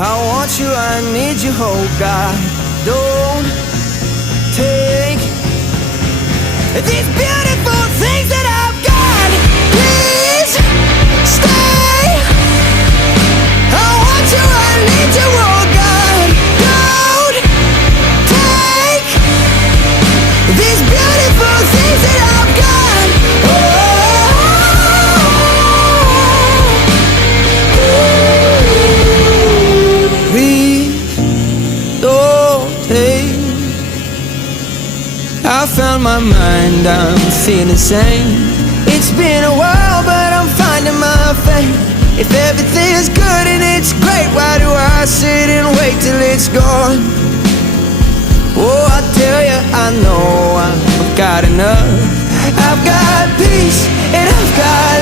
I want you, I need you, oh God. Don't take these beautiful things that I've got. Please stay. I want you, I need you, oh God. Don't take these beautiful things that I've got. Please don't take. I found my mind, I'm feeling sane. It's been a while, but I'm finding my faith. If everything's good and it's great, why do I sit and wait till it's gone? Oh, I tell you, I know I've got enough. I've got peace and I've got